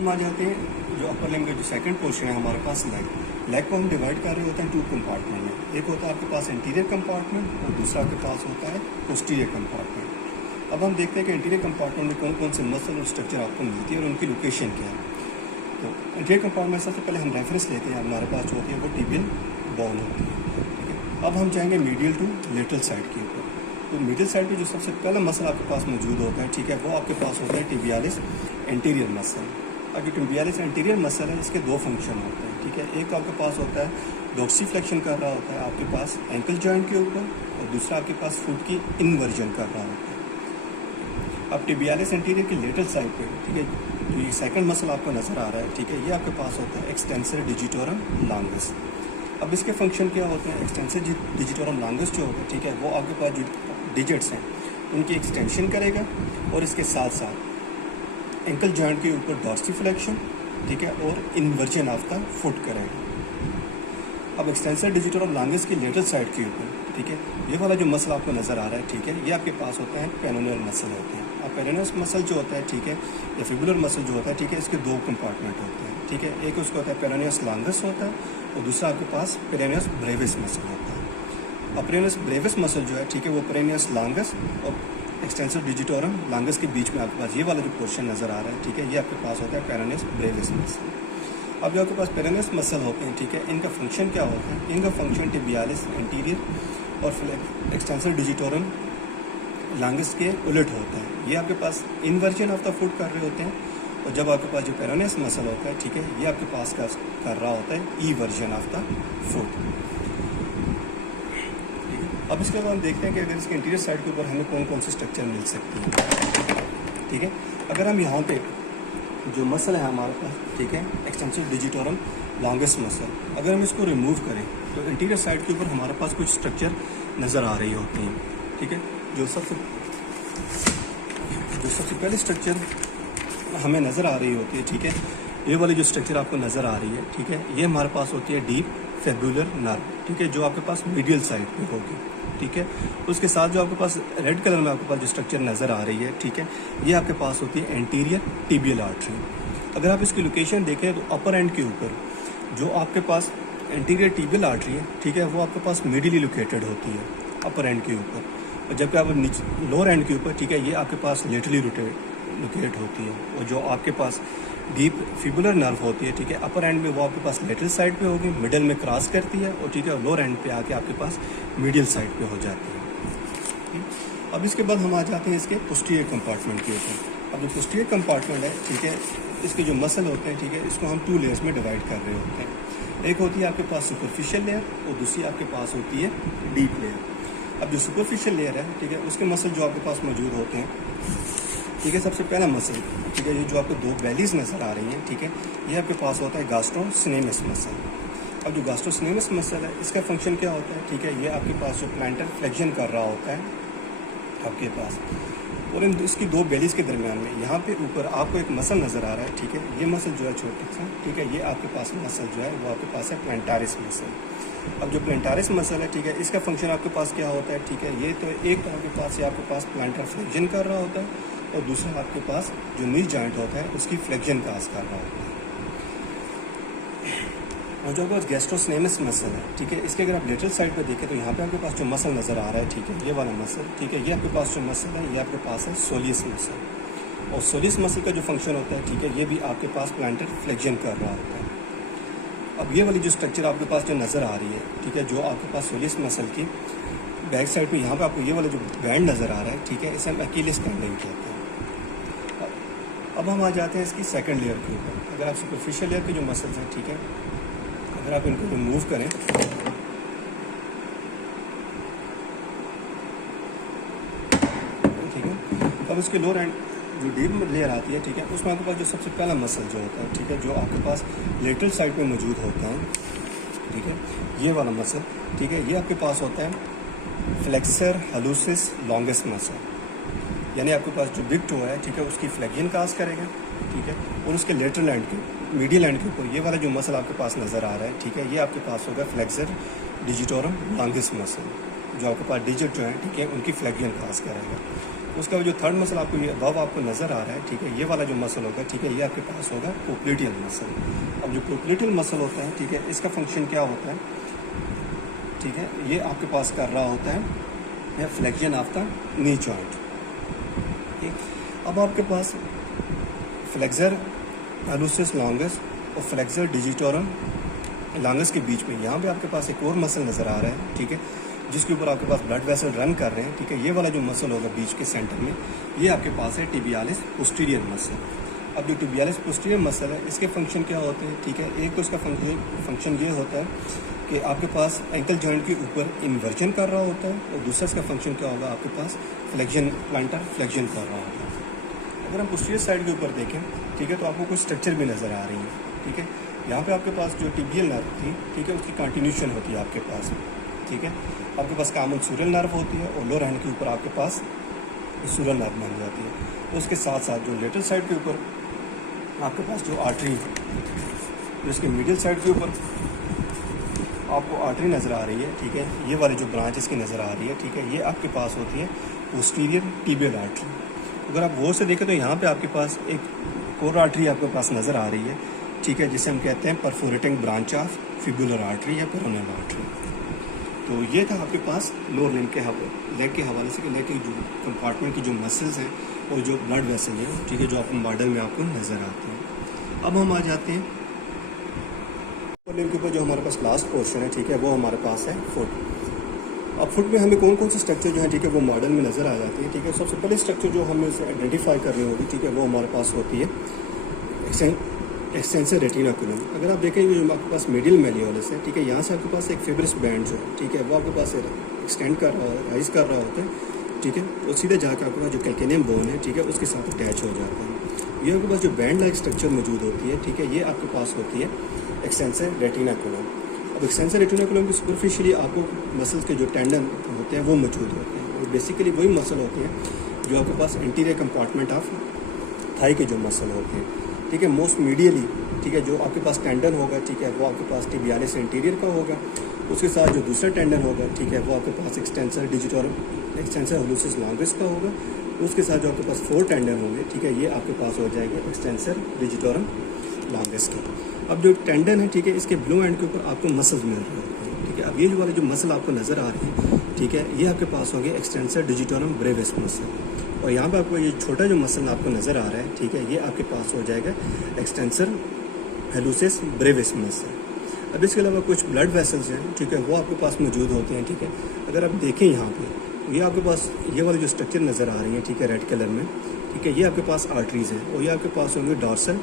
हम आ जाते हैं जो अपर लिम्ब का जो सेकंड पोर्शन है हमारे पास लेग को हम डिवाइड कर रहे होते हैं टू कंपार्टमेंट में। एक होता है आपके पास इंटीरियर कंपार्टमेंट और दूसरा आपके पास होता है पोस्टीरियर कंपार्टमेंट। अब हम देखते हैं कि इंटीरियर कंपार्टमेंट में कौन कौन से मसल और स्ट्रक्चर आपको मिलती है और उनकी लोकेशन क्या है। तो इंटीरियर कंपार्टमेंट सबसे पहले हम रेफरेंस लेते हैं, हमारे पास जो होती है वो टिबियल बोन होती है। ठीक है, अब हम जाएंगे मीडियल टू लेटरल साइड के ऊपर। तो मिडिल साइड पे जो सबसे पहला मसल आपके पास मौजूद होता है, ठीक है, वो आपके पास होता है टिबियालिस एंटीरियर मसल। अब जो टिबियालिस एंटीरियर मसल है इसके दो फंक्शन होते हैं। ठीक है, एक आपके पास होता है डॉक्सीफ्लेक्शन कर रहा होता है आपके पास एंकल जॉइंट के ऊपर, और दूसरा आपके पास फुट की इनवर्जन कर रहा होता है। अब टिबियालिस एंटीरियर की लेटरल साइड पे, ठीक है, जो ये सेकंड मसल आपको नज़र आ रहा है, ठीक है, ये आपके पास होता है एक्सटेंसर डिजिटोरम लॉन्गस। अब इसके फंक्शन क्या होते हैं, एक्सटेंसर डिजिटोरम लॉन्गस जो होगा, ठीक है, वो आपके पास जो डिजिट्स हैं उनकी एक्सटेंशन करेगा और इसके साथ साथ एंकल जॉइंट के ऊपर डॉर्सिफ्लेक्शन, ठीक है, और इन्वर्जन ऑफ द फुट करेगा। अब एक्सटेंसर डिजिटोरम लॉन्गस की लेटरल साइड के ऊपर, ठीक है, ये वाला जो मसल आपको नज़र आ रहा है, ठीक है, ये आपके पास होता है पेरोनियल मसल होते हैं। अब पेरोनियल मसल जो होता है, ठीक है, या फिबुलर मसल जो होता है, ठीक है, इसके दो कंपार्टमेंट होते हैं। ठीक है, एक उसका होता है पेरोनियस लॉन्गस होता है और दूसरा आपके पास पेरोनियस ब्रेविस मसल होता है। अब पेरोनियस ब्रेविस मसल जो है, ठीक है, वो पेरोनियस लॉन्गस और एक्सटेंसर डिजिटोरम लॉन्गस के बीच में आपके पास ये वाला जो पोर्शन नज़र आ रहा है, ठीक है, ये आपके पास होता है पेरोनियस ब्रेविस मसल। अब जो आपके पास पेरोनियस मसल होते हैं, ठीक है, इनका फंक्शन क्या होता है, इनका फंक्शन टिबियालिस एंटीरियर और एक्सटेंसर डिजिटोरम लॉन्गस के उलट होता है। ये आपके पास इन्वर्जन ऑफ द फुट कर रहे होते हैं, और जब आपके पास जो पेरोनियस मसल होता है, ठीक है, ये आपके पास कर रहा होता है ई वर्जन ऑफ द फुट। अब इसके बाद हम देखते हैं कि अगर इसके इंटीरियर साइड के ऊपर हमें कौन कौन से स्ट्रक्चर मिल सकती है। ठीक है, अगर हम यहाँ पे जो मसल है हमारे पास, ठीक है, एक्सटेंसर डिजिटोरम लॉन्गेस्ट मसल, अगर हम इसको रिमूव करें तो इंटीरियर साइड के ऊपर हमारे पास कुछ स्ट्रक्चर नज़र आ रही होती हैं। ठीक है, जो सबसे पहले स्ट्रक्चर हमें नज़र आ रही होती है, ठीक है, ये वाली जो स्ट्रक्चर आपको नज़र आ रही है, ठीक है, ये हमारे पास होती है डीप फेबुलर नर्व, ठीक है, जो आपके पास मीडियल साइड पे होगी। ठीक है, उसके साथ जो आपके पास रेड कलर में आपके पास जो स्ट्रक्चर नज़र आ रही है, ठीक है, ये आपके पास होती है एंटीरियर टिबियल आर्टरी। अगर आप इसकी लोकेशन देखें तो अपर एंड के ऊपर जो आपके पास एंटीरियर टिबियल आर्टरी है, ठीक है, वो आपके पास मिडिली लोकेटेड होती है अपर एंड के ऊपर, और जबकि आप लोअर एंड के ऊपर, ठीक है, ये आपके पास लेटरली लोकेट होती है। और जो आपके पास डीप फिबुलर नर्व होती है, ठीक है, अपर एंड में वो आपके पास लेटरल साइड पे होगी, मिडल में क्रॉस करती है, और ठीक है, लोअर एंड पे आके आपके पास मीडियल साइड पे हो जाती है। अब इसके बाद हम आ जाते हैं इसके पोस्टीरियर कंपार्टमेंट के ऊपर। अब जो पोस्टीरियर कंपार्टमेंट है, ठीक है, इसके जो मसल होते हैं, ठीक है, इसको हम 2 लेयर्स में डिवाइड कर रहे होते हैं। एक होती है आपके पास सुपरफिशियल लेयर और दूसरी आपके पास होती है डीप लेयर। अब जो सुपरफिशियल लेयर है, ठीक है, उसके मसल जो आपके पास मौजूद होते हैं, ठीक है, सबसे पहला मसल, ठीक है, ये जो आपको 2 बेलीज नज़र आ रही हैं, ठीक है, ये आपके पास होता है गास्ट्रोसिनेमस मसल। अब जो गास्ट्रोसिनेमस मसल है, इसका फंक्शन क्या होता है, ठीक है, ये आपके पास जो प्लांटर फ्लेक्शन कर रहा होता है आपके पास, और इन इसकी 2 बेलीज के दरमियान में यहाँ पे ऊपर आपको एक मसल नज़र आ रहा है, ठीक है, ये मसल जो है छोटा सा, ठीक है, ये आपके पास मसल जो है वो आपके पास है प्लांटारिस मसल। अब जो प्लांटारिस मसल है, ठीक है, इसका फंक्शन आपके पास क्या होता है, ठीक है, ये तो एक तो आपके पास ये आपके पास प्लांटर फ्लेक्शन कर रहा होता है, और दूसरा आपके पास जो नी जॉइंट होता है उसकी फ्लेक्शन काज कर रहा होता है। और जो आपके गैस्ट्रोसिनेमस मसल है, ठीक है, इसके अगर आप लेटरल साइड पर देखें तो यहाँ पे आपके पास जो मसल नज़र आ रहा है, ठीक है, ये वाला मसल, ठीक है, ये आपके पास जो मसल है, ये आपके पास है सोलियस मसल। और सोलियस मसल का जो फंक्शन होता है, ठीक है, ये भी आपके पास प्लांटर फ्लेक्शन कर रहा होता है। अब ये वाली जो स्ट्रक्चर आपके पास जो नज़र आ रही है, ठीक है, जो आपके पास सोलियस मसल की बैक साइड पे यहाँ पे आपको ये वाला जो बैंड नज़र आ रहा है, ठीक है, इसे हम अकीलिस टेंडन कहते हैं। अब हम आ जाते हैं इसकी सेकंड लेयर के ऊपर। अगर आप सुपरफिशियल लेयर के जो मसल्स हैं, ठीक है, अगर आप इनको रिमूव करें, ठीक है, अब इसके लोअर एंड जो डीप लेयर आती है, ठीक है, उसमें आपके पास जो सबसे पहला मसल जो होता है, ठीक है, जो आपके पास लेटरल साइड पे मौजूद होता है, ठीक है, ये वाला मसल, ठीक है, ये आपके पास होता है फ्लेक्सर हालूसिस लॉन्गेस्ट मसल। यानी आपके पास जो बिग टो है, ठीक है, उसकी फ्लेक्शन काज करेगा, ठीक है, और उसके लेटरल एंड के मीडियल एंड के ऊपर ये वाला जो मसल आपके पास नज़र आ रहा है, ठीक है, ये आपके पास होगा फ्लेक्सर डिजिटोरम लॉन्गेस्ट मसल, जो आपके पास डिजिट जो है, ठीक है, उनकी फ्लेक्शन काज करेगा। उसका जो थर्ड मसल आपको ये अब आपको नज़र आ रहा है, ठीक है, ये वाला जो मसल होगा, ठीक है, ये आपके पास होगा पोप्लिटियल मसल। अब जो पोप्लिटियल मसल होता है, ठीक है, इसका फंक्शन क्या होता है, ठीक है, ये आपके पास कर रहा होता है flexion of the knee joint. ठीक, अब आपके पास फ्लेक्सर हालूसिस लॉन्गस और फ्लेक्सर डिजिटोरम लॉन्गस के बीच में यहाँ पे आपके पास एक और मसल नज़र आ रहा है, ठीक है, जिसके ऊपर आपके पास ब्लड वेसल रन कर रहे हैं, ठीक है। ये वाला जो मसल होगा बीच के सेंटर में, ये आपके पास है टिबियालिस पोस्टीरियर मसल। अब जो टिबियालिस पोस्टीरियर मसल है, इसके फंक्शन क्या होते हैं, ठीक है। एक तो इसका फंक्शन ये होता है कि आपके पास एंकल जॉइंट के ऊपर इन्वर्जन कर रहा होता है, और दूसरा इसका फंक्शन क्या होगा, आपके पास फ्लेक्शन प्लांटर फ्लेक्शन कर रहा होगा। अगर हम पोस्टीरियर साइड के ऊपर देखें, ठीक है, तो आपको कुछ स्ट्रक्चर भी नज़र आ रही है, ठीक है। यहाँ पे आपके पास जो टिबियल नर्व थी, ठीक है, उसकी कंटिन्यूशन होती है आपके पास, ठीक है। आपके पास कॉमन सूरल नर्व होती है और लोअर हैंड के ऊपर आपके पास सूरल नर्व बन जाती है। उसके साथ साथ जो लेटरल साइड के ऊपर आपके पास जो आर्टरी, जो इसके मिडिल साइड के ऊपर आपको आर्टरी नज़र आ रही है, ठीक है, ये वाली जो ब्रांच इसकी नज़र आ रही है, ठीक है, ये आपके पास होती है पोस्टीरियर टिबियल आर्टरी। अगर आप गौर से देखें तो यहाँ पे आपके पास एक कोर आर्टरी आपके पास नज़र आ रही है, ठीक है, जिसे हम कहते हैं perforating branch of fibular artery या पेरोनियल आर्टरी। तो ये था आपके पास लोअर लेग के हवाले से कि लेग के जो कंपार्टमेंट की जो मसल्स हैं और जो ब्लड वेसल हैं, ठीक है, जो आपको मॉडल में आपको नज़र आते हैं। अब हम आ जाते हैं लोअर लेग के ऊपर जो हमारे पास लास्ट पोर्शन है, ठीक है, वो हमारे पास है फुट। अब फुट में हमें कौन कौन से स्ट्रक्चर जो है, ठीक है, वो मॉडल में नज़र आ जाती है, ठीक है। सबसे पहले स्ट्रक्चर जो हमें उसे आइडेंटिफाई करनी होगी, ठीक है, वो हमारे पास होती है एक्सटेंसर रेटिनाकुलम। अगर आप देखें जो आपके पास मिडिल मेलियोलस है, ठीक है, यहाँ से आपके पास एक फिब्रस बैंड जो है, ठीक है, वो आपके पास एक्सटेंड कर रहा है, राइज कर रहा होता है, ठीक है, और सीधे जाकर आपके पास जो कैल्केनियम बोन है, ठीक है, उसके साथ अटैच हो जाता है। ये आपके पास जो बैंड लाइक स्ट्रक्चर मौजूद होती है, ठीक है, ये आपके पास होती है एक्सटेंसर रेटिनाकुलम। अब एक्सटेंसर रेटिनाकुलम की सुपरफिशियली आपको मसल्स के जो टेंडन होते हैं वो मौजूद होते हैं, और बेसिकली वही मसल होते हैं जो आपके पास एंटीरियर कंपार्टमेंट ऑफ थाई के जो मसल होते हैं, ठीक है, मोस्ट मीडियली, ठीक है, जो आपके पास टेंडन होगा, ठीक है, वो आपके पास टिबियालिस इंटीरियर का होगा। उसके साथ जो दूसरा टेंडन होगा, ठीक है, वो आपके पास एक्सटेंसर हालूसिस लॉन्गस का होगा। उसके साथ जो आपके पास 4 टेंडन होंगे, ठीक है, ये आपके पास हो जाएंगे एक्सटेंसर डिजिटोरम लॉन्गस के। अब जो टेंडन है, ठीक है, इसके ब्लू एंड के ऊपर आपको मसल्स मिल रहे होते हैं, ठीक है। अब ये जो वाले जो मसल आपको नज़र आ रहे हैं, ठीक है, ये आपके पास होंगे एक्सटेंसर डिजिटोरम ब्रेविस मसल। और यहाँ पर आपको ये छोटा जो मसल आपको नज़र आ रहा है, ठीक है, ये आपके पास हो जाएगा एक्सटेंसर हालूसिस ब्रेविस मसल। अब इसके अलावा कुछ ब्लड वेसल्स हैं, ठीक है, वो आपके पास मौजूद होते हैं, ठीक है। अगर आप देखें यहाँ पे, तो ये आपके पास ये वाली जो स्ट्रक्चर नज़र आ रही है, ठीक है, रेड कलर में, ठीक है, ये आपके पास आर्टरीज़ हैं, और ये आपके पास होंगे डॉर्सल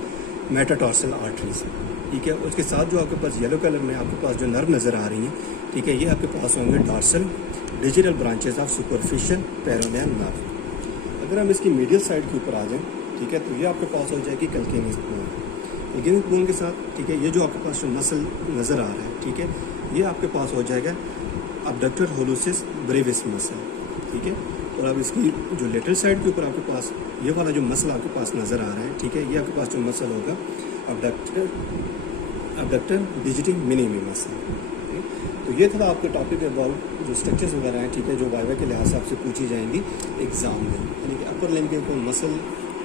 मेटाटार्सल आर्टरीज, ठीक है। उसके साथ जो आपके पास येलो कलर में आपके पास जो नर्व नज़र आ रही हैं, ठीक है, ये आपके पास होंगे dorsal digital branches of superficial peroneal nerve. अगर हम इसकी मीडियल साइड के ऊपर आ जाएं, ठीक है, तो ये आपके पास हो जाएगी कैल्केनियस बोन। कैल्केनियस बोन के साथ, ठीक है, ये जो आपके पास जो मसल नज़र आ रहा है, ठीक है, ये आपके पास हो जाएगा अबडक्टर हालूसिस ब्रेविस मसल, ठीक है। और अब इसकी जो लेटरल साइड के ऊपर आपके पास ये वाला जो मसल आपके पास नज़र आ रहा है, ठीक है, ये आपके पास जो मसल होगा अबडक्टर डिजिटल मिनिमी मसल। तो ये था आपके टॉपिक अबाउट जो स्ट्रक्चर्स वगैरह हैं, ठीक है, जो वाइवा के लिहाज से आपसे पूछी जाएंगी एग्ज़ाम में, यानी कि अपर लिम्ब के कोई muscle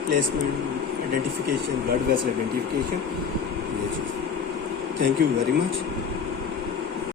placement, identification, blood vessel identification, ये चीज़। Thank you very much.